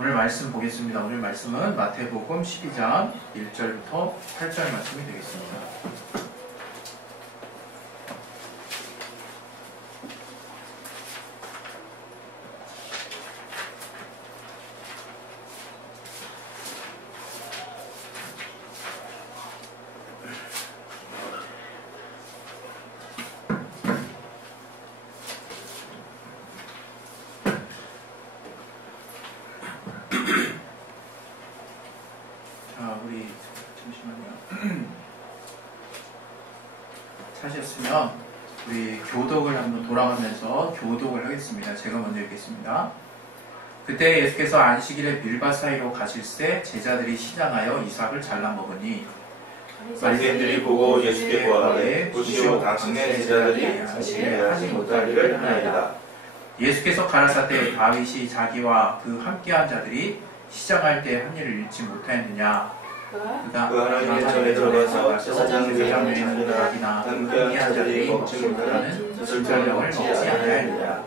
오늘 말씀 보겠습니다. 오늘 말씀은 마태복음 12장 1절부터 8절 말씀이 되겠습니다. 우리 잠시만요. 찾으셨으면 우리 교독을 한번 돌아가면서 교독을 하겠습니다. 제가 먼저 읽겠습니다. 그때 예수께서 안식일에 밀밭 사이로 가실새 제자들이 시장하여 이삭을 잘라 먹으니 바리새인들이 보고 예수께 구하되 보시오 당신의 제자들이 안식일에 하지 못할 일을 하나이다. 예수께서 가라사대 다윗이 자기와 그 함께한 자들이 시장할 때 한 일을 잃지 못하였느냐. 그가 하나님의 전에 들어가서 제사장들이 하는 자들이나 함께한 자들이 먹지 못하는 숫살령을 먹지 아니하였느냐.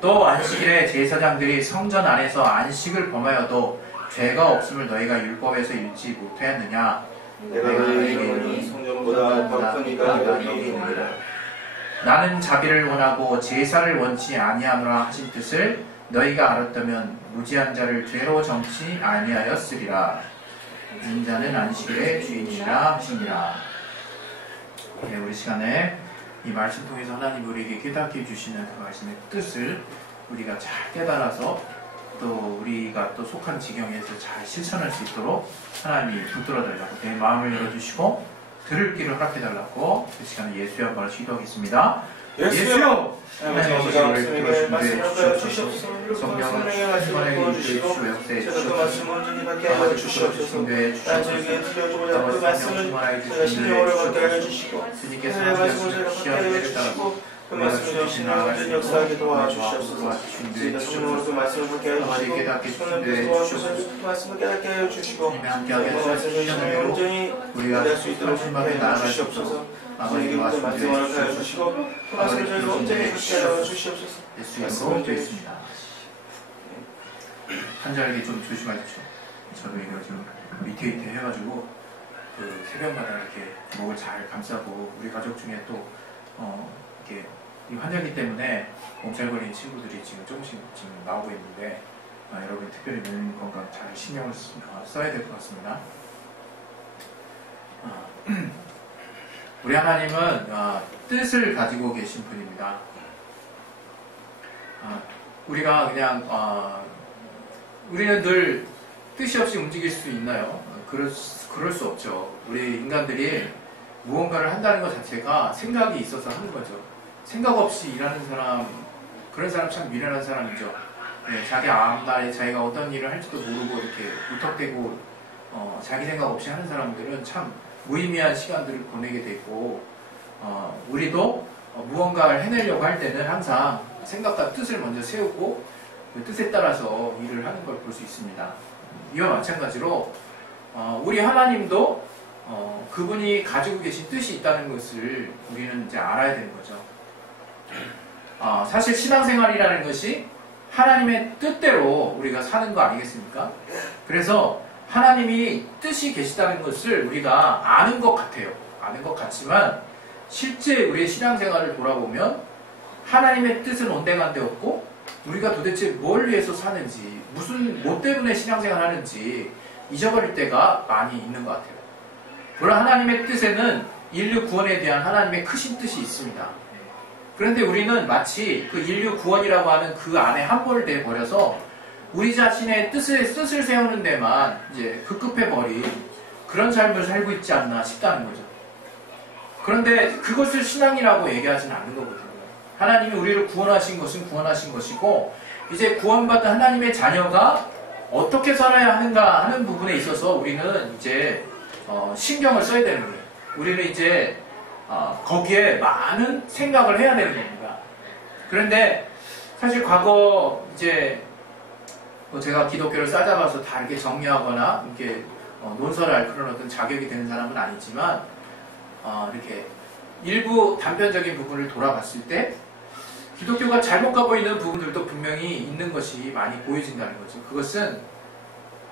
또 안식일에 제사장들이 성전 안에서 안식을 범하여도 죄가 없음을 너희가 율법에서 읽지 못하였느냐. 내가 너희에게 이르노니 성전보다 더 크니까 여기 있느니라. 나는 자비를 원하고 제사를 원치 아니하노라 하신 뜻을 너희가 알았다면 무지한 자를 죄로 정치 아니하였으리라. 인자는 안식일의 주인이라 하시니라. 네, 우리 시간에 이 말씀 통해서 하나님 우리에게 깨닫게 해주시는 그 말씀의 뜻을 우리가 잘 깨달아서 또 우리가 또 속한 지경에서 잘 실천할 수 있도록 하나님이 붙들어달라고 내 마음을 열어주시고 들을 길을 허락해달라고 그 시간에 예수의 한번 기도하겠습니다. 예수요! 하나님 우리를 들어주시되 주시옵소서. 성령을 충만하게 주시옵소서. 역사해 주시옵소서. 아버지 주시옵소서. 충만해 주시옵소서. 아버지 성령 충만하게 주시옵소서. 주님께서 하나님께서 시험을 따라서 그 말씀을 전신 완전 역사하게 도와주시옵소서. 저희가 성령으로 그 말씀을 함께 하여 주시고 성령께서 도와주셔서 그 말씀을 깨닫게 하여 주시고 그 말씀을 전신에 온전히 이해할 수 있도록 함께 하여 주시옵소서. 아버지께 그 말씀을 하여 주시고 그 말씀을 저희가 온전히 함께 하여 주시옵소서. 예수님으로 되어 있습니다. 한절기 좀 조심하십시오. 저도 이거 좀 위태위태 해가지고 그 새벽마다 이렇게 목을 잘 감싸고 우리 가족 중에 또 이렇게 이 환절기 때문에 몸살 걸린 친구들이 지금 조금씩 지금 나오고 있는데 여러분 특별히 몸 건강 잘 신경을 써야 될 것 같습니다. 우리 하나님은 뜻을 가지고 계신 분입니다. 우리가 그냥 우리는 늘 뜻이 없이 움직일 수 있나요? 그럴 수 없죠. 우리 인간들이 무언가를 한다는 것 자체가 생각이 있어서 하는 거죠. 생각 없이 일하는 사람, 그런 사람 참 미련한 사람이죠. 네, 자기 앞날에 자기가 어떤 일을 할지도 모르고 이렇게 무턱대고 자기 생각 없이 하는 사람들은 참 무의미한 시간들을 보내게 되고 우리도 무언가를 해내려고 할 때는 항상 생각과 뜻을 먼저 세우고 그 뜻에 따라서 일을 하는 걸 볼 수 있습니다. 이와 마찬가지로 우리 하나님도 그분이 가지고 계신 뜻이 있다는 것을 우리는 이제 알아야 되는 거죠. 사실 신앙생활이라는 것이 하나님의 뜻대로 우리가 사는 거 아니겠습니까? 그래서 하나님이 뜻이 계시다는 것을 우리가 아는 것 같아요. 아는 것 같지만 실제 우리의 신앙생활을 돌아보면 하나님의 뜻은 온데간데 없고 우리가 도대체 뭘 위해서 사는지 뭐 때문에 신앙생활을 하는지 잊어버릴 때가 많이 있는 것 같아요. 물론 하나님의 뜻에는 인류 구원에 대한 하나님의 크신 뜻이 있습니다. 그런데 우리는 마치 그 인류 구원이라고 하는 그 안에 함몰돼 버려서 우리 자신의 뜻을 세우는 데만 이제 급급해버린 그런 삶을 살고 있지 않나 싶다는 거죠. 그런데 그것을 신앙이라고 얘기하지는 않는 거거든요. 하나님이 우리를 구원하신 것은 구원하신 것이고 이제 구원받은 하나님의 자녀가 어떻게 살아야 하는가 하는 부분에 있어서 우리는 이제 신경을 써야 되는 거예요. 우리는 이제 거기에 많은 생각을 해야 되는 겁니다. 그런데 사실 과거 이제 제가 기독교를 싸잡아서 다 이렇게 정리하거나 이렇게 논설할 그런 어떤 자격이 되는 사람은 아니지만 이렇게 일부 단편적인 부분을 돌아봤을 때 기독교가 잘못 가고 있는 부분들도 분명히 있는 것이 많이 보여진다는 거죠. 그것은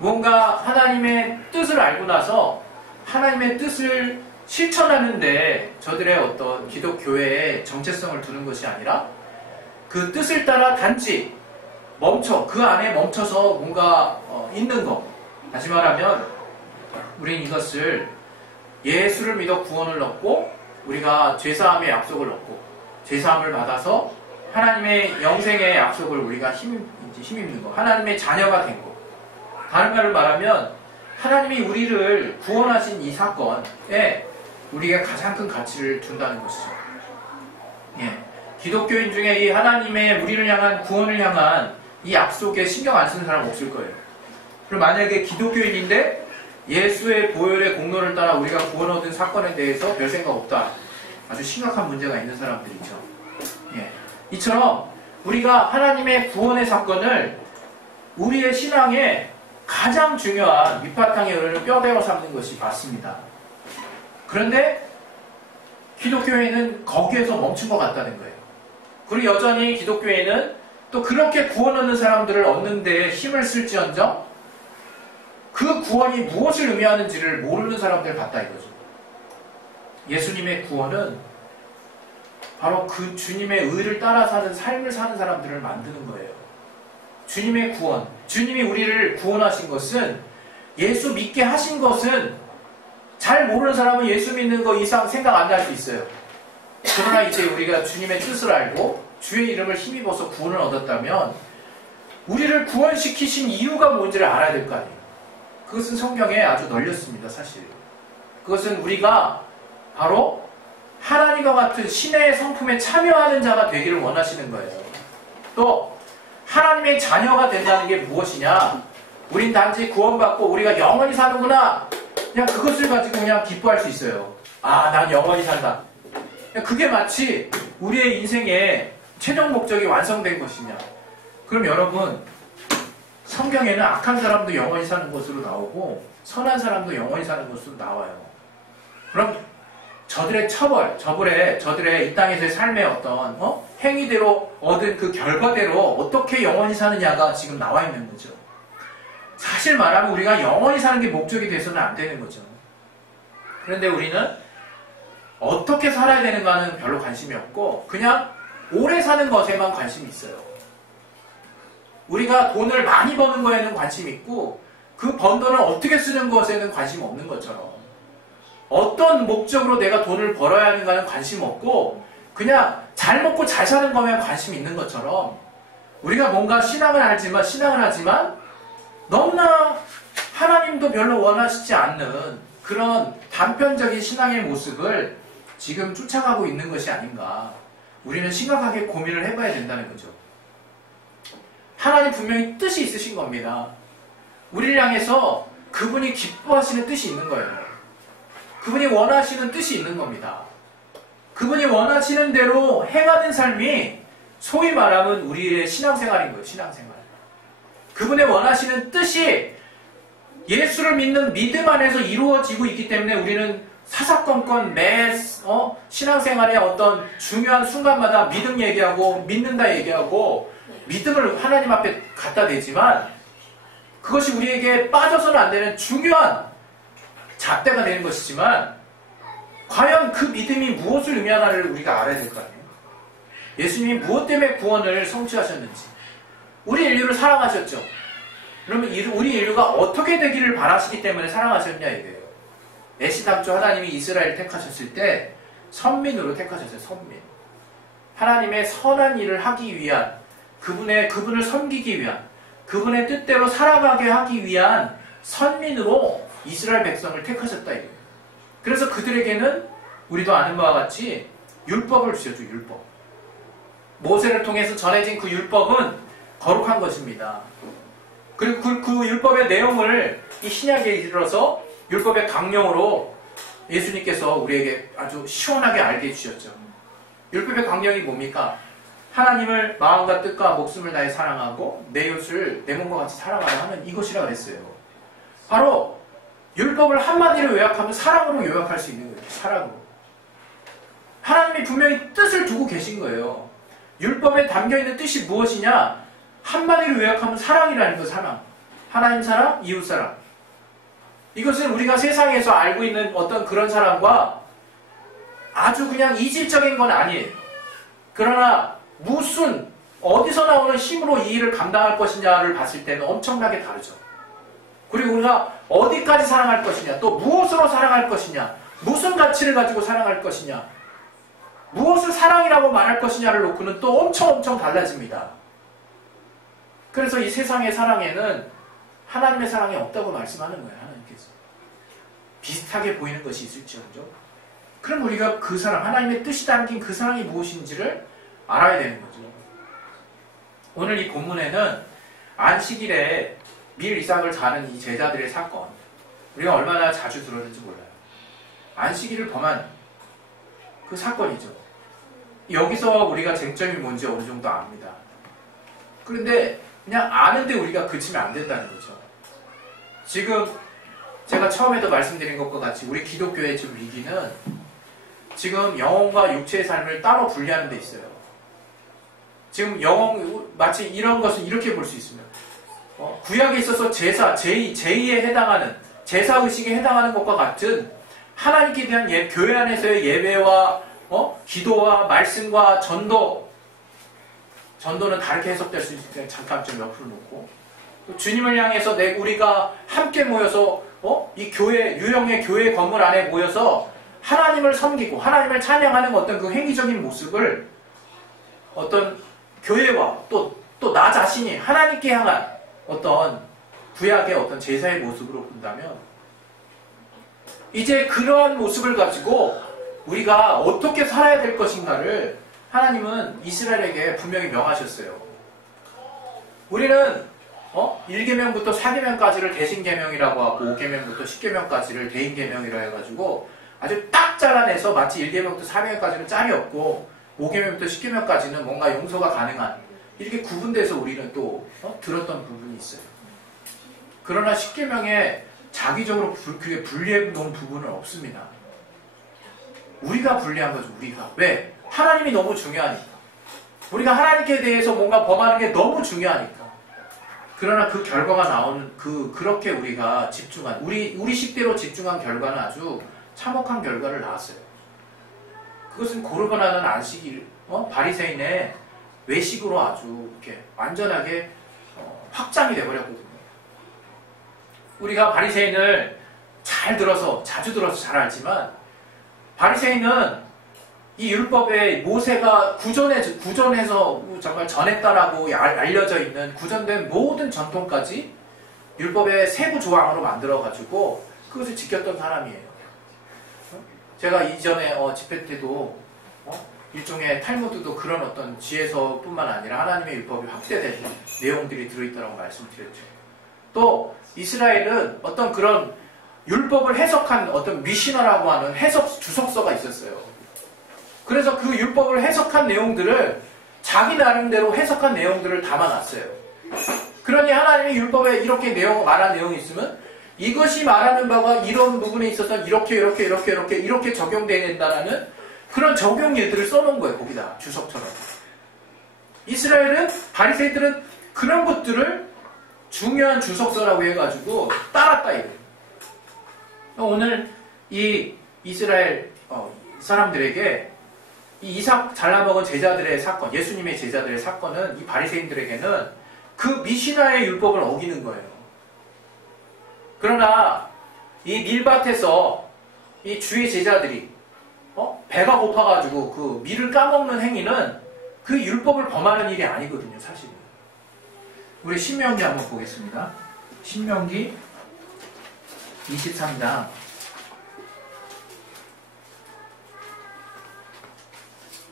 뭔가 하나님의 뜻을 알고 나서 하나님의 뜻을 실천하는데 저들의 어떤 기독교회의 정체성을 두는 것이 아니라 그 뜻을 따라 단지 그 안에 멈춰서 뭔가 있는 것. 다시 말하면 우린 이것을 예수를 믿어 구원을 얻고 우리가 죄사함의 약속을 얻고 죄사함을 받아서 하나님의 영생의 약속을 우리가 힘입는 것. 하나님의 자녀가 된 것. 다른 말로 말하면 하나님이 우리를 구원하신 이 사건에 우리가 가장 큰 가치를 둔다는 것이죠. 예. 기독교인 중에 이 하나님의 우리를 향한 구원을 향한 이 약속에 신경 안 쓰는 사람 없을 거예요. 그럼 만약에 기독교인인데 예수의 보혈의 공로를 따라 우리가 구원 얻은 사건에 대해서 별 생각 없다. 아주 심각한 문제가 있는 사람들이죠. 예. 이처럼 우리가 하나님의 구원의 사건을 우리의 신앙에 가장 중요한 밑바탕에 흐르는 뼈대로 삼는 것이 맞습니다. 그런데 기독교회는 거기에서 멈춘 것 같다는 거예요. 그리고 여전히 기독교회는 또 그렇게 구원 얻는 사람들을 얻는 데 힘을 쓸지언정 그 구원이 무엇을 의미하는지를 모르는 사람들 같다 이거죠. 예수님의 구원은 바로 그 주님의 의를 따라 사는 삶을 사는 사람들을 만드는 거예요. 주님의 구원, 주님이 우리를 구원하신 것은 예수 믿게 하신 것은 잘 모르는 사람은 예수 믿는 거 이상 생각 안 날 수 있어요. 그러나 이제 우리가 주님의 뜻을 알고 주의 이름을 힘입어서 구원을 얻었다면 우리를 구원시키신 이유가 뭔지를 알아야 될 거 아니에요. 그것은 성경에 아주 널렸습니다. 사실. 그것은 우리가 바로 하나님과 같은 신의 성품에 참여하는 자가 되기를 원하시는 거예요. 또 하나님의 자녀가 된다는 게 무엇이냐? 우린 단지 구원받고 우리가 영원히 사는구나. 그냥 그것을 가지고 그냥 기뻐할 수 있어요. 아, 난 영원히 산다. 그게 마치 우리의 인생의 최종 목적이 완성된 것이냐. 그럼 여러분, 성경에는 악한 사람도 영원히 사는 것으로 나오고 선한 사람도 영원히 사는 것으로 나와요. 그럼 저들의 저들의 이 땅에서의 삶의 어떤 행위대로 얻은 그 결과대로 어떻게 영원히 사느냐가 지금 나와 있는 거죠. 사실 말하면 우리가 영원히 사는 게 목적이 돼서는 안 되는 거죠. 그런데 우리는 어떻게 살아야 되는가는 별로 관심이 없고 그냥 오래 사는 것에만 관심이 있어요. 우리가 돈을 많이 버는 거에는 관심이 있고 그 번 돈을 어떻게 쓰는 것에는 관심 없는 것처럼 어떤 목적으로 내가 돈을 벌어야 하는가는 관심 없고 그냥 잘 먹고 잘 사는 거면 관심 있는 것처럼 우리가 뭔가 신앙을 하지만 너무나 하나님도 별로 원하시지 않는 그런 단편적인 신앙의 모습을 지금 쫓아가고 있는 것이 아닌가. 우리는 심각하게 고민을 해봐야 된다는 거죠. 하나님 분명히 뜻이 있으신 겁니다. 우리를 향해서 그분이 기뻐하시는 뜻이 있는 거예요. 그분이 원하시는 뜻이 있는 겁니다. 그분이 원하시는 대로 행하는 삶이 소위 말하면 우리의 신앙생활인 거예요. 신앙생활. 그분의 원하시는 뜻이 예수를 믿는 믿음 안에서 이루어지고 있기 때문에 우리는 사사건건 매 신앙생활의 어떤 중요한 순간마다 믿음 얘기하고 믿는다 얘기하고 믿음을 하나님 앞에 갖다 대지만 그것이 우리에게 빠져서는 안 되는 중요한 잣대가 되는 것이지만 과연 그 믿음이 무엇을 의미하나를 우리가 알아야 될 거 아니에요. 예수님이 무엇 때문에 구원을 성취하셨는지 우리 인류를 사랑하셨죠. 그러면 우리 인류가 어떻게 되기를 바라시기 때문에 사랑하셨냐 이거예요. 애시당초 하나님이 이스라엘을 택하셨을 때 선민으로 택하셨어요. 선민. 하나님의 선한 일을 하기 위한 그분을 섬기기 위한 그분의 뜻대로 살아가게 하기 위한 선민으로 이스라엘 백성을 택하셨다 이거예요. 그래서 그들에게는 우리도 아는 바와 같이 율법을 주셨죠. 율법. 모세를 통해서 전해진 그 율법은 거룩한 것입니다. 그리고 그 율법의 내용을 이 신약에 이르러서 율법의 강령으로 예수님께서 우리에게 아주 시원하게 알게 해주셨죠. 율법의 강령이 뭡니까? 하나님을 마음과 뜻과 목숨을 다해 사랑하고 내 이웃을 내 몸과 같이 사랑하라 하는 이것이라고 했어요. 바로 율법을 한마디로 요약하면 사랑으로 요약할 수 있는 거예요. 사랑으로. 하나님이 분명히 뜻을 두고 계신 거예요. 율법에 담겨있는 뜻이 무엇이냐? 한마디로 요약하면 사랑이라는 거, 사랑. 하나님 사랑, 이웃 사랑. 이것은 우리가 세상에서 알고 있는 어떤 그런 사람과 아주 그냥 이질적인 건 아니에요. 그러나 무슨 어디서 나오는 힘으로 이 일을 감당할 것이냐를 봤을 때는 엄청나게 다르죠. 그리고 우리가 어디까지 사랑할 것이냐, 또 무엇으로 사랑할 것이냐, 무슨 가치를 가지고 사랑할 것이냐, 무엇을 사랑이라고 말할 것이냐를 놓고는 또 엄청 달라집니다. 그래서 이 세상의 사랑에는 하나님의 사랑이 없다고 말씀하는 거예요. 하나님께서. 비슷하게 보이는 것이 있을지언정. 그럼 우리가 그 사랑, 하나님의 뜻이 담긴 그 사랑이 무엇인지를 알아야 되는 거죠. 오늘 이 본문에는 안식일에 밀 이삭을 자는 이 제자들의 사건, 우리가 얼마나 자주 들었는지 몰라요. 안식일을 범한 그 사건이죠. 여기서 우리가 쟁점이 뭔지 어느 정도 압니다. 그런데 그냥 아는데 우리가 그치면 안 된다는 거죠. 지금 제가 처음에도 말씀드린 것과 같이 우리 기독교의 지금 위기는 지금 영혼과 육체의 삶을 따로 분리하는 데 있어요. 지금 마치 이런 것을 이렇게 볼 수 있습니다. 구약에 있어서 제사, 제의에 해당하는, 제사의식에 해당하는 것과 같은 하나님께 대한 교회 안에서의 예배와 기도와 말씀과 전도는 다르게 해석될 수 있으니까 잠깐 좀 옆으로 놓고, 또 주님을 향해서 우리가 함께 모여서 이 교회, 유형의 교회 건물 안에 모여서 하나님을 섬기고 하나님을 찬양하는 어떤 그 행위적인 모습을 어떤 교회와 또 나 자신이 하나님께 향한 어떤 구약의 어떤 제사의 모습으로 본다면, 이제 그러한 모습을 가지고 우리가 어떻게 살아야 될 것인가를 하나님은 이스라엘에게 분명히 명하셨어요. 우리는 1계명부터 4계명까지를 대신계명이라고 하고 5계명부터 10계명까지를 대인계명이라고 해가지고 아주 딱 잘라내서 마치 1계명부터 4계명까지는 짤이 없고 5계명부터 10계명까지는 뭔가 용서가 가능한, 이렇게 구분돼서 우리는 또 들었던 부분이 있어요. 그러나 10계명에 자기적으로 그게 분리해 놓은 부분은 없습니다. 우리가 분리한 거죠. 우리가. 왜? 하나님이 너무 중요하니까. 우리가 하나님께 대해서 뭔가 범하는 게 너무 중요하니까. 그러나 그 결과가 나오는 그렇게 우리가 집중한, 우리 10대로 집중한 결과는 아주 참혹한 결과를 낳았어요. 그것은 고르고나는 안식일, 바리새인의 외식으로 아주 이렇게 완전하게 확장이 되어버렸거든요. 우리가 바리새인을 자주 들어서 잘 알지만, 바리새인은 이 율법에 모세가 구전해서 정말 전했다라고 알려져 있는 구전된 모든 전통까지 율법의 세부 조항으로 만들어가지고 그것을 지켰던 사람이에요. 제가 이전에 집회 때도 일종의 탈무드도 그런 어떤 지혜서뿐만 아니라 하나님의 율법이 확대된 내용들이 들어있다고 말씀드렸죠. 또 이스라엘은 어떤 그런 율법을 해석한 어떤 미시너라고 하는 해석 주석서가 있었어요. 그래서 그 율법을 해석한 내용들을 자기 나름대로 해석한 내용들을 담아놨어요. 그러니 하나님의 율법에 이렇게 말한 내용이 있으면 이것이 말하는 바가 이런 부분에 있어서 이렇게 적용돼야 된다라는 그런 적용예들을 써놓은 거예요. 거기다 주석처럼. 이스라엘은, 바리새인들은 그런 것들을 중요한 주석서라고 해가지고 따랐다 이거예요. 오늘 이 이스라엘 사람들에게 이 이삭 잘라먹은 제자들의 사건, 예수님의 제자들의 사건은 이 바리새인들에게는 그 미시나의 율법을 어기는 거예요. 그러나 이 밀밭에서 이 주의 제자들이 배가 고파가지고 그 밀을 까먹는 행위는 그 율법을 범하는 일이 아니거든요, 사실은. 우리 신명기 한번 보겠습니다. 신명기 23장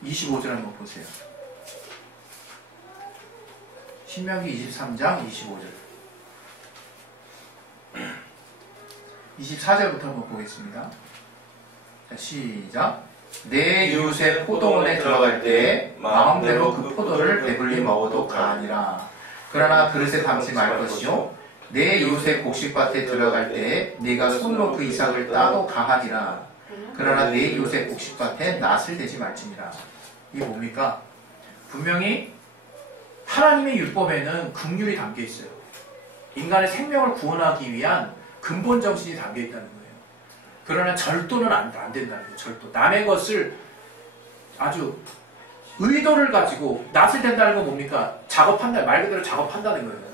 25절 한번 보세요. 신명기 23장 25절. 24절부터 한번 보겠습니다. 자, 시작. 내 이웃의 포도원에 들어갈 때 마음대로 그 포도를 배불리 먹어도 가하니라. 그러나 그릇에 담지 말 것이요, 내 이웃의 곡식밭에 들어갈 때 네가 손으로 그 이삭을 따도 가하니라. 그러나 내 이웃의 곡식밭에 낫을 대지 말지니라. 이게 뭡니까? 분명히 하나님의 율법에는 긍휼이 담겨 있어요. 인간의 생명을 구원하기 위한 근본 정신이 담겨 있다는 거예요. 그러나 절도는 안 된다는 거예요. 절도. 남의 것을 아주 의도를 가지고 낯을 댄다는 건 뭡니까? 작업한다. 말 그대로 작업한다는 거예요.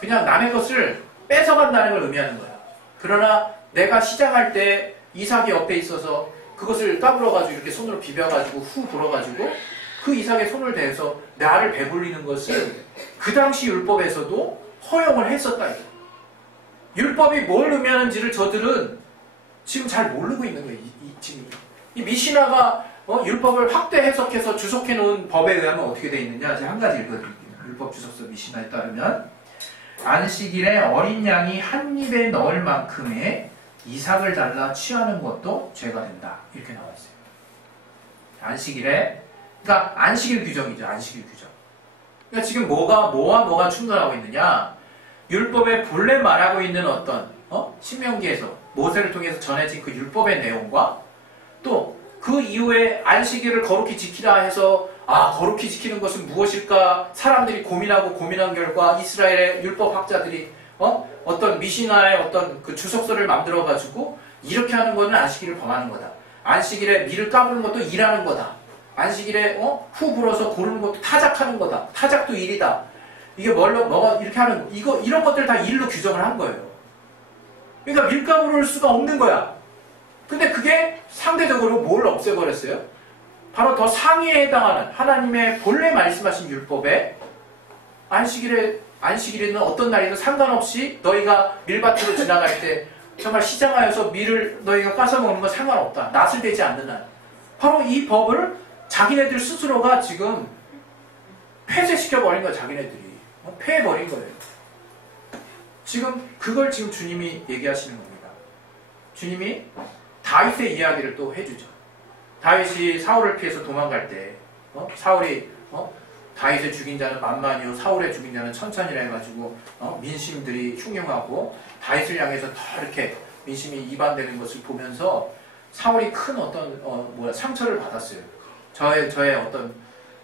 그냥 남의 것을 뺏어간다는 걸 의미하는 거야. 그러나 내가 시장할 때 이삭이 옆에 있어서 그것을 까불어가지고 이렇게 손으로 비벼가지고 후 불어가지고 그 이삭의 손을 대서 나를 배불리는 것을 그 당시 율법에서도 허용을 했었다. 율법이 뭘 의미하는지를 저들은 지금 잘 모르고 있는 거예요. 지금 이 미시나가 율법을 확대 해석해서 주석해 놓은 법에 의하면 어떻게 되어 있느냐? 제가 한 가지 읽어드릴게요. 율법 주석서 미시나에 따르면 안식일에 어린 양이 한 입에 넣을 만큼의 이삭을 잘라 취하는 것도 죄가 된다. 이렇게 나와 있어요. 안식일에, 그러니까 안식일 규정이죠. 안식일 규정. 그러니까 지금 뭐와 충돌하고 있느냐? 율법에 본래 말하고 있는 어떤 신명기에서 모세를 통해서 전해진 그 율법의 내용과 또 그 이후에 안식일을 거룩히 지키라 해서 거룩히 지키는 것은 무엇일까? 사람들이 고민한 결과 이스라엘의 율법학자들이 어떤 미시나의 어떤 그 주석서를 만들어가지고 이렇게 하는 거는 안식일을 범하는 거다. 안식일에 밀을 까부는 것도 일하는 거다. 안식일에 후 불어서 고르는 것도 타작하는 거다. 타작도 일이다. 이게 뭐가 이렇게 하는 이런 것들 다 일로 규정을 한 거예요. 그러니까 밀 까부를 수가 없는 거야. 근데 그게 상대적으로 뭘 없애버렸어요? 바로 더 상위에 해당하는 하나님의 본래 말씀하신 율법에 안식일에는 어떤 날이든 상관없이 너희가 밀밭으로 지나갈 때 정말 시장하여서 밀을 너희가 까서 먹는 건 상관없다. 낯을 대지 않는 한. 바로 이 법을 자기네들 스스로가 지금 폐쇄시켜버린 거예요. 자기네들이. 폐해버린 거예요. 지금 그걸 지금 주님이 얘기하시는 겁니다. 주님이 다윗의 이야기를 또 해주죠. 다윗이 사울을 피해서 도망갈 때 사울이 다윗의 죽인 자는 만만이요 사울의 죽인 자는 천천이라 해가지고 민심들이 흉흉하고 다윗을 향해서 더 이렇게 민심이 이반되는 것을 보면서 사울이 큰 어떤 상처를 받았어요. 저의 어떤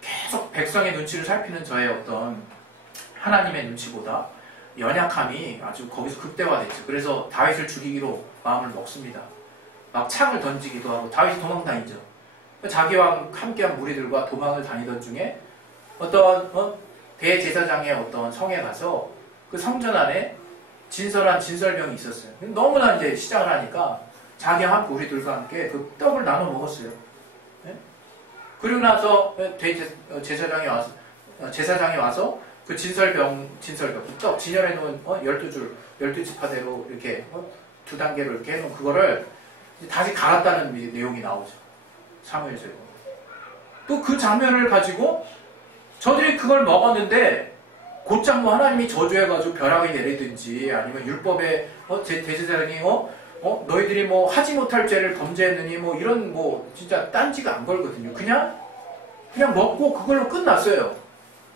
계속 백성의 눈치를 살피는 저의 어떤 하나님의 눈치보다 연약함이 아주 거기서 극대화됐죠. 그래서 다윗을 죽이기로 마음을 먹습니다. 막 창을 던지기도 하고 다윗이 도망다니죠. 자기와 함께한 무리들과 도망을 다니던 중에 어떤 대제사장의 어떤 성에 가서 그 성전 안에 진설한 진설병이 있었어요. 너무나 이제 시작을 하니까 자기와 함께 우리들과 함께 그 떡을 나눠 먹었어요. 네? 그리고 나서 제사장이 와서 그 진설병, 그 떡 진열해 놓은 12줄, 12지파대로 이렇게 2단계로 이렇게 해놓은 그거를 다시 갈았다는 내용이 나오죠. 사무엘서에. 또 그 장면을 가지고 저들이 그걸 먹었는데 곧장 하나님이 저주해가지고 벼락이 내리든지 아니면 율법에 대제사장이 너희들이 하지 못할 죄를 범죄했느니 이런 진짜 딴지가 안 걸거든요. 그냥 먹고 그걸로 끝났어요.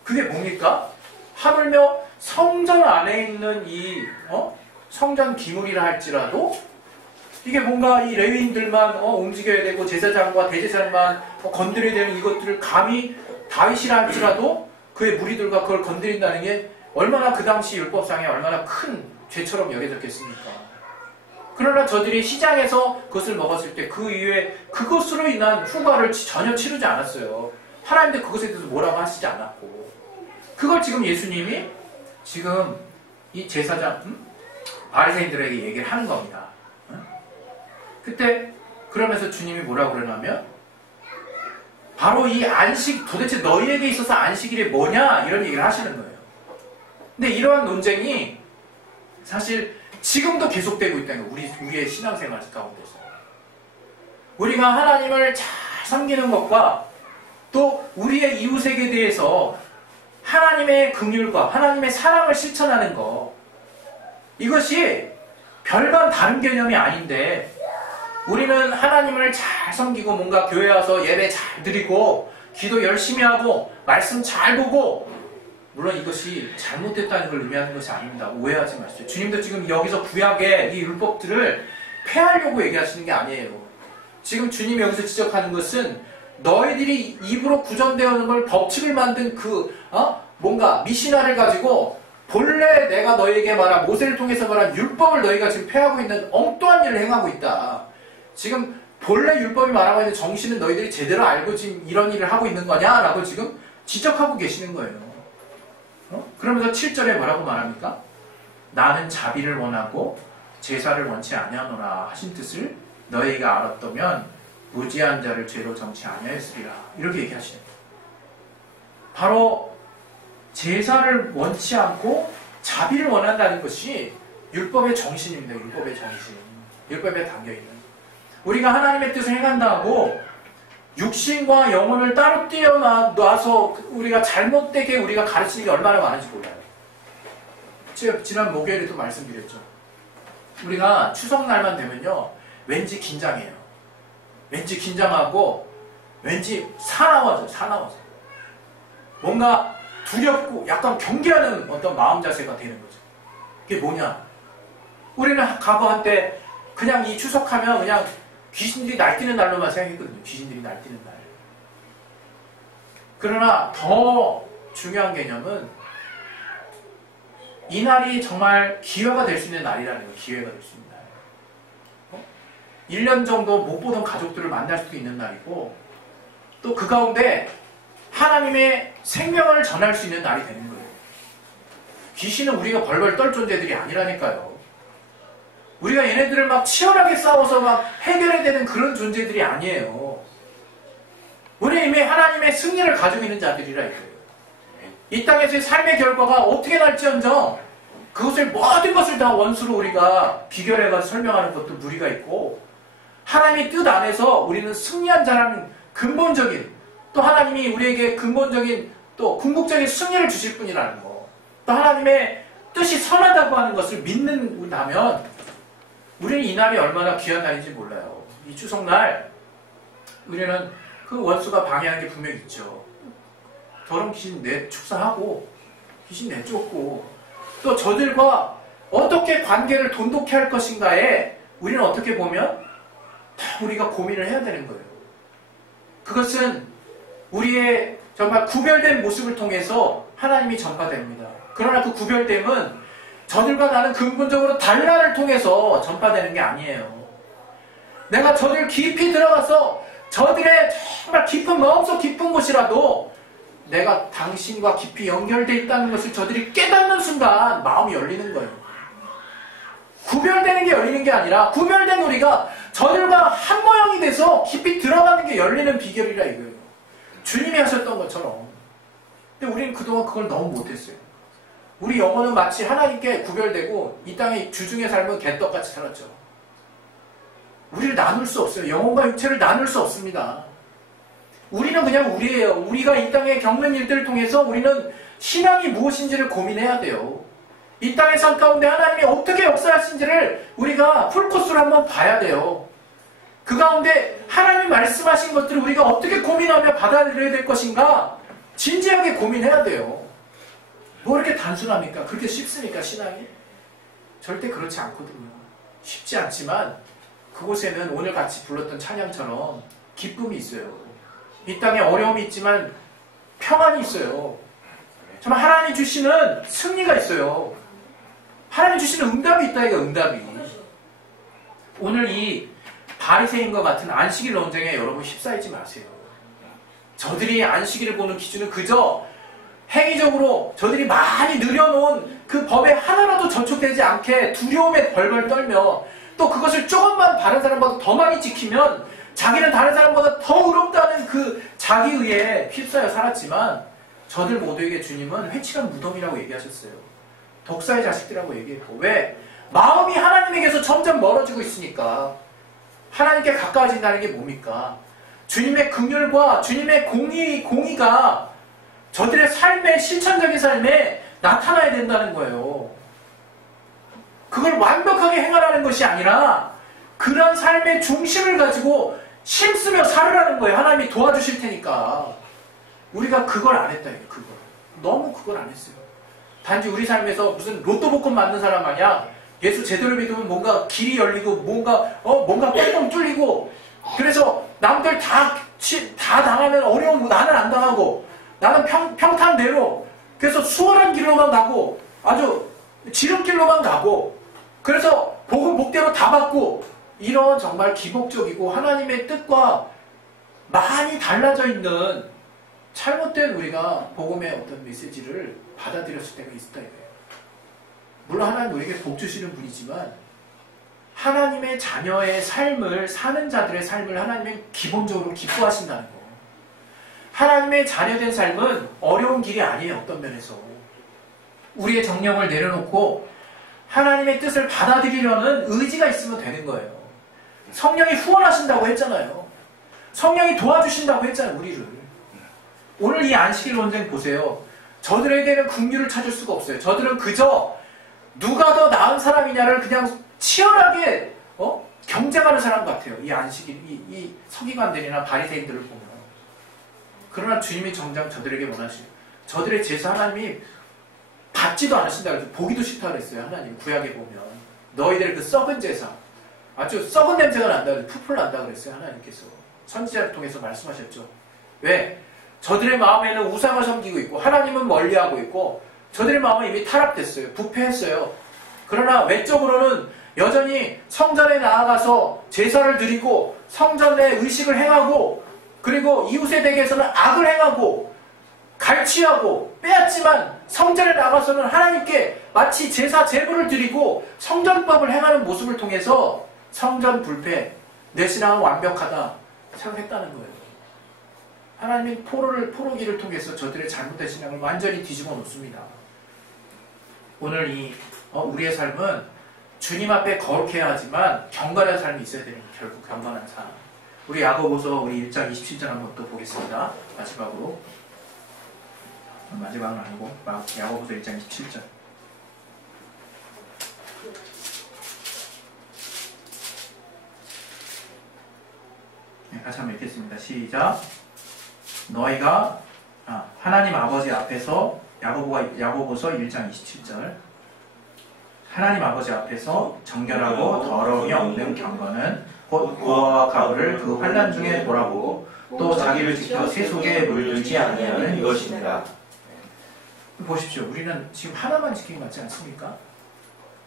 그게 뭡니까? 하물며 성전 안에 있는 이 성전 기물이라 할지라도 이게 뭔가 이 레위인들만 움직여야 되고 제사장과 대제사장만 건드려야 되는 이것들을 감히 다윗이라 할지라도 그의 무리들과 그걸 건드린다는 게 얼마나 그 당시 율법상에 얼마나 큰 죄처럼 여겨졌겠습니까? 그러나 저들이 시장에서 그것을 먹었을 때 그 이후에 그것으로 인한 후과를 전혀 치르지 않았어요. 하나님도 그것에 대해서 뭐라고 하시지 않았고 그걸 지금 예수님이 지금 이 제사장 바리새인들에게 얘기를 하는 겁니다. 그때 그러면서 주님이 뭐라고 그러냐면 바로 이 안식 도대체 너희에게 있어서 안식일이 뭐냐 이런 얘기를 하시는 거예요. 근데 이러한 논쟁이 사실 지금도 계속되고 있다는 거예요. 우리의 신앙생활 가운데서 우리가 하나님을 잘 섬기는 것과 또 우리의 이웃에게 대해서 하나님의 긍휼과 하나님의 사랑을 실천하는 것 이것이 별반 다른 개념이 아닌데 우리는 하나님을 잘 섬기고 뭔가 교회 와서 예배 잘 드리고 기도 열심히 하고 말씀 잘 보고 물론 이것이 잘못됐다는 걸 의미하는 것이 아닙니다. 오해하지 마시죠. 주님도 지금 여기서 구약의 이 율법들을 폐하려고 얘기하시는 게 아니에요. 지금 주님이 여기서 지적하는 것은 너희들이 입으로 구전되어 오는 걸 법칙을 만든 뭔가 미시나를 가지고 본래 내가 너에게 말한 모세를 통해서 말한 율법을 너희가 지금 폐하고 있는 엉뚱한 일을 행하고 있다. 지금 본래 율법이 말하고 있는 정신은 너희들이 제대로 알고 지금 이런 일을 하고 있는 거냐라고 지금 지적하고 계시는 거예요. 그러면서 7절에 뭐라고 말합니까? 나는 자비를 원하고 제사를 원치 아니하노라 하신 뜻을 너희가 알았다면 무지한 자를 죄로 정치 아니하였으리라. 이렇게 얘기하시는 거예요. 바로 제사를 원치 않고 자비를 원한다는 것이 율법의 정신입니다. 율법의 정신. 율법의 단계입니다. 우리가 하나님의 뜻을 행한다고 육신과 영혼을 따로 떼어놔서 우리가 잘못되게 우리가 가르치는 게 얼마나 많은지 몰라요. 제가 지난 목요일에도 말씀드렸죠. 우리가 추석날만 되면요. 왠지 긴장해요. 왠지 긴장하고 왠지 사나워져요. 사나워져요. 뭔가 두렵고 약간 경계하는 어떤 마음 자세가 되는 거죠. 그게 뭐냐? 우리는 과거 한때 그냥 이 추석하면 그냥 귀신들이 날뛰는 날로만 생각했거든요. 귀신들이 날뛰는 날. 그러나 더 중요한 개념은 이 날이 정말 기회가 될 수 있는 날이라는 거예요. 기회가 될 수 있는 날. 1년 정도 못 보던 가족들을 만날 수도 있는 날이고 또 그 가운데 하나님의 생명을 전할 수 있는 날이 되는 거예요. 귀신은 우리가 벌벌 떨 존재들이 아니라니까요. 우리가 얘네들을 막 치열하게 싸워서 막 해결해야 되는 그런 존재들이 아니에요. 우리 이미 하나님의 승리를 가지고 있는 자들이라 이거예요. 이 땅에서의 삶의 결과가 어떻게 날지언정 그것을 모든 것을 다 원수로 우리가 비교해가지고 설명하는 것도 무리가 있고 하나님의 뜻 안에서 우리는 승리한 자라는 근본적인 또 하나님이 우리에게 근본적인 또 궁극적인 승리를 주실 분이라는 거 또 하나님의 뜻이 선하다고 하는 것을 믿는다면 우리는 이 날이 얼마나 귀한 날인지 몰라요. 이 추석날 우리는 그 원수가 방해하는 게 분명히 있죠. 더러운 귀신 축사하고 귀신 내쫓고 또 저들과 어떻게 관계를 돈독히 할 것인가에 우리는 어떻게 보면 다 우리가 고민을 해야 되는 거예요. 그것은 우리의 정말 구별된 모습을 통해서 하나님이 전파됩니다. 그러나 그 구별됨은 저들과 나는 근본적으로 단란을 통해서 전파되는 게 아니에요. 내가 저들 깊이 들어가서 저들의 정말 깊은 마음속 깊은 곳이라도 내가 당신과 깊이 연결되어 있다는 것을 저들이 깨닫는 순간 마음이 열리는 거예요. 구별되는 게 열리는 게 아니라 구별된 우리가 저들과 한 모양이 돼서 깊이 들어가는 게 열리는 비결이라 이거예요. 주님이 하셨던 것처럼. 근데 우리는 그동안 그걸 너무 못했어요. 우리 영혼은 마치 하나님께 구별되고 이 땅의 주중에 삶은 개떡같이 살았죠. 우리를 나눌 수 없어요. 영혼과 육체를 나눌 수 없습니다. 우리는 그냥 우리예요. 우리가 이 땅에 겪는 일들을 통해서 우리는 신앙이 무엇인지를 고민해야 돼요. 이 땅의 삶 가운데 하나님이 어떻게 역사하신지를 우리가 풀코스로 한번 봐야 돼요. 그 가운데 하나님이 말씀하신 것들을 우리가 어떻게 고민하며 받아들여야 될 것인가 진지하게 고민해야 돼요. 뭐 이렇게 단순합니까? 그렇게 쉽습니까? 신앙이? 절대 그렇지 않거든요. 쉽지 않지만 그곳에는 오늘 같이 불렀던 찬양처럼 기쁨이 있어요. 이 땅에 어려움이 있지만 평안이 있어요. 정말 하나님 주시는 승리가 있어요. 하나님 주시는 응답이 있다 이거 응답이. 오늘 이 바리새인과 같은 안식일 논쟁에 여러분 휩싸이지 마세요. 저들이 안식일을 보는 기준은 그저 행위적으로 저들이 많이 늘여놓은 그 법에 하나라도 저촉되지 않게 두려움에 벌벌 떨며 또 그것을 조금만 다른 사람보다 더 많이 지키면 자기는 다른 사람보다 더 의롭다는 그 자기의에 휩싸여 살았지만 저들 모두에게 주님은 회칠한 무덤이라고 얘기하셨어요. 독사의 자식들이라고 얘기했고 왜? 마음이 하나님에게서 점점 멀어지고 있으니까. 하나님께 가까워진다는 게 뭡니까? 주님의 긍휼과 주님의 공의가 저들의 삶의 실천적인 삶에 나타나야 된다는 거예요. 그걸 완벽하게 행하라는 것이 아니라 그런 삶의 중심을 가지고 힘쓰며 살으라는 거예요. 하나님이 도와주실 테니까. 우리가 그걸 안 했다. 그걸. 너무 그걸 안 했어요. 단지 우리 삶에서 무슨 로또 복권 맞는 사람 마냥 예수 제대로 믿으면 뭔가 길이 열리고 뭔가 뻥뻥 뚫리고 그래서 남들 다 당하면 어려움 나는 안 당하고 나는 평탄대로 그래서 수월한 길로만 가고 아주 지름길로만 가고 그래서 복음 복대로 다 받고 이런 정말 기복적이고 하나님의 뜻과 많이 달라져 있는 잘못된 우리가 복음의 어떤 메시지를 받아들였을 때가 있었다 이거예요. 물론 하나님 우리에게 복 주시는 분이지만 하나님의 자녀의 삶을 사는 자들의 삶을 하나님은 기본적으로 기뻐하신다는 거. 하나님의 자녀된 삶은 어려운 길이 아니에요. 어떤 면에서 우리의 정령을 내려놓고 하나님의 뜻을 받아들이려는 의지가 있으면 되는 거예요. 성령이 후원하신다고 했잖아요. 성령이 도와주신다고 했잖아요. 우리를. 오늘 이 안식일 논쟁 보세요. 저들에게는 긍휼을 찾을 수가 없어요. 저들은 그저 누가 더 나은 사람이냐를 그냥 치열하게 경쟁하는 사람 같아요. 이 안식일, 이 서기관들이나 바리새인들을 보면. 그러나 주님이 정작 저들에게 원하시요. 저들의 제사 하나님이 받지도 않으신다 그래서 보기도 싫다 그랬어요. 하나님 구약에 보면 너희들 그 썩은 제사 아주 썩은 냄새가 난다 그래서 풀풀 난다 그랬어요. 하나님께서 선지자를 통해서 말씀하셨죠. 왜? 저들의 마음에는 우상을 섬기고 있고 하나님은 멀리하고 있고 저들의 마음은 이미 타락됐어요. 부패했어요. 그러나 외적으로는 여전히 성전에 나아가서 제사를 드리고 성전에 의식을 행하고 그리고 이웃에 대해서는 악을 행하고 갈취하고 빼앗지만 성전에 나가서는 하나님께 마치 제사 제물을 드리고 성전법을 행하는 모습을 통해서 성전 불패, 내 신앙은 완벽하다 생각했다는 거예요. 하나님이 포로기를 통해서 저들의 잘못된 신앙을 완전히 뒤집어 놓습니다. 오늘 우리의 삶은 주님 앞에 거룩해야 하지만 경건한 삶이 있어야 되는 거예요. 결국 경건한 삶. 우리 야고보서 우리 1장 27절 한번 또 보겠습니다. 마지막으로. 마지막은 아니고 야고보서 1장 27절. 네, 같이 한번 읽겠습니다. 시작. 너희가 하나님 아버지 앞에서 야고보서 1장 27절 하나님 아버지 앞에서 정결하고 더러움이 없는 경건은 곧 고아와 가부를 그 환난 중에 돌아보고 또 자기를 지켜 세속에 물들지 아니하는 이것입니다. 보십시오. 우리는 지금 하나만 지키는 것 같지 않습니까?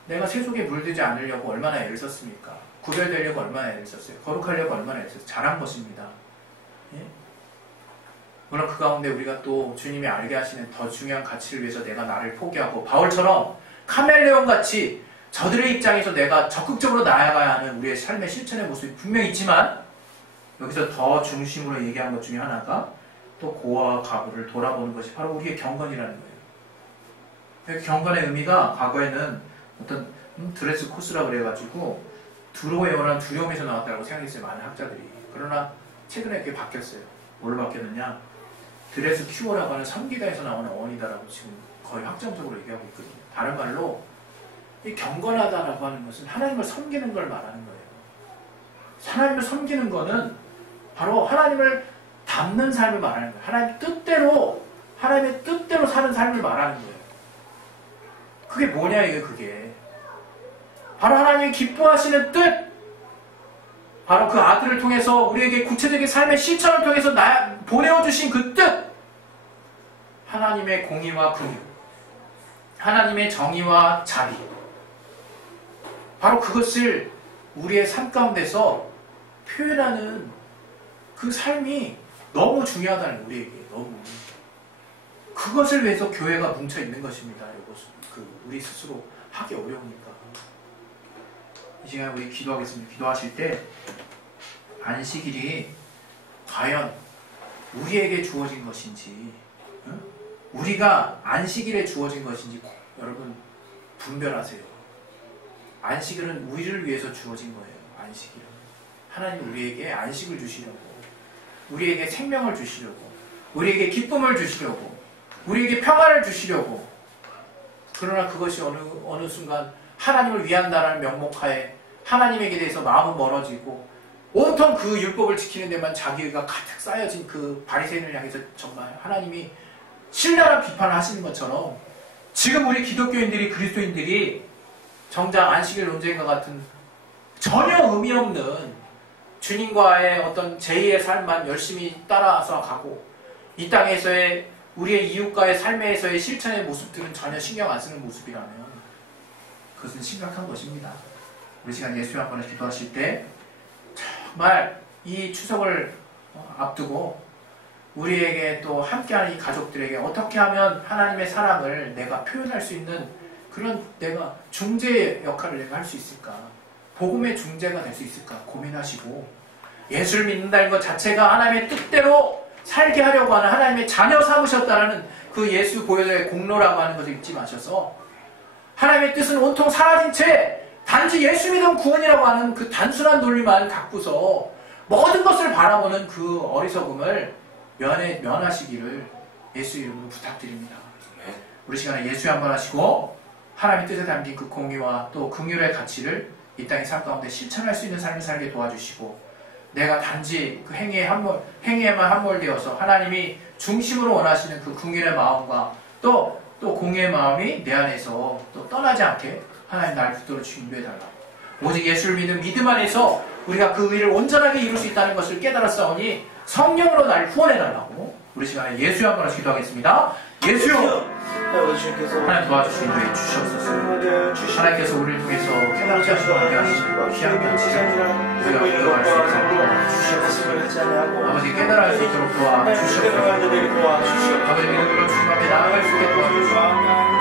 내가 세속에 물들지 않으려고 얼마나 애를 썼습니까? 구별되려고 얼마나 애를 썼어요? 거룩하려고 얼마나 애를 썼어요? 잘한 것입니다. 예? 물론 그 가운데 우리가 또 주님이 알게 하시는 더 중요한 가치를 위해서 내가 나를 포기하고 바울처럼 카멜레온같이 저들의 입장에서 내가 적극적으로 나아가야 하는 우리의 삶의 실천의 모습이 분명히 있지만 여기서 더 중심으로 얘기한 것 중에 하나가 또 고아와 가부를 돌아보는 것이 바로 우리의 경건이라는 거예요. 경건의 의미가 과거에는 어떤 드레스 코스라 그래가지고 두려워요란 두려움에서 나왔다고 생각했어요. 많은 학자들이. 그러나 최근에 그게 바뀌었어요. 뭘로 바뀌었느냐? 드레스 큐어라고 하는 성기다에서 나오는 어원이다라고 지금 거의 확정적으로 얘기하고 있거든요. 다른 말로 이 경건하다라고 하는 것은 하나님을 섬기는 걸 말하는 거예요. 하나님을 섬기는 거는 바로 하나님을 닮는 삶을 말하는 거예요. 하나님의 뜻대로 사는 삶을 말하는 거예요. 그게 뭐냐 이게 그게. 바로 하나님이 기뻐하시는 뜻, 바로 그 아들을 통해서 우리에게 구체적인 삶의 실천을 통해서 보내어주신 그 뜻, 하나님의 공의와 긍휼, 하나님의 정의와 자비, 바로 그것을 우리의 삶 가운데서 표현하는 그 삶이 너무 중요하다는 우리에게 너무 그것을 위해서 교회가 뭉쳐 있는 것입니다. 우리 스스로 하기 어려우니까. 이 시간에 우리 기도하겠습니다. 기도하실 때 안식일이 과연 우리에게 주어진 것인지, 우리가 안식일에 주어진 것인지 여러분 분별하세요. 안식일은 우리를 위해서 주어진 거예요. 안식일은 하나님 우리에게 안식을 주시려고, 우리에게 생명을 주시려고, 우리에게 기쁨을 주시려고, 우리에게 평안을 주시려고. 그러나 그것이 어느 순간 하나님을 위한다라는 명목하에 하나님에게 대해서 마음은 멀어지고 온통 그 율법을 지키는 데만 자기가 가득 쌓여진 그 바리새인을 향해서 정말 하나님이 신랄한 비판을 하시는 것처럼 지금 우리 기독교인들이, 그리스도인들이 정작 안식일 논쟁과 같은 전혀 의미 없는 주님과의 어떤 제2의 삶만 열심히 따라서 가고 이 땅에서의 우리의 이웃과의 삶에서의 실천의 모습들은 전혀 신경 안 쓰는 모습이라면 그것은 심각한 것입니다. 우리 시간 예수님 한번 기도하실 때 정말 이 추석을 앞두고 우리에게 또 함께하는 이 가족들에게 어떻게 하면 하나님의 사랑을 내가 표현할 수 있는 그런 내가 중재 역할을 내가 할 수 있을까? 복음의 중재가 될 수 있을까? 고민하시고 예수를 믿는다는 것 자체가 하나님의 뜻대로 살게 하려고 하는 하나님의 자녀 삼으셨다는 그 예수 보혈의 공로라고 하는 것을 잊지 마셔서 하나님의 뜻은 온통 사라진 채 단지 예수 믿음 구원이라고 하는 그 단순한 논리만 갖고서 모든 것을 바라보는 그 어리석음을 면하시기를 예수 이름으로 부탁드립니다. 우리 시간에 예수 한번 하시고 하나님의 뜻에 담긴 그 공의와 또 긍휼의 가치를 이 땅의 삶 가운데 실천할 수 있는 삶을 살게 도와주시고 내가 단지 그 행위에만 함몰되어서 하나님이 중심으로 원하시는 그 긍휼의 마음과 또 공의의 마음이 내 안에서 또 떠나지 않게 하나님 날 붙들어 준비해달라고 오직 예수를 믿는 믿음 안에서 우리가 그 의를 온전하게 이룰 수 있다는 것을 깨달았사오니 성령으로 날 후원해달라고 우리 시간에 예수 한번 하시 기도하겠습니다. 예수요! 하나님 도와주시는 데 주시옵소서. 하나님께서 우리를 통해서 깨달지 하시고 함께 하시고 귀한 명치를 우리가 기도할 수 있도록 주시옵소서. 아버지 깨달을 수 있도록 도와주시옵소서. 아버지 믿음으로 주님 앞에 나아갈 수 있게 도와주시옵소서.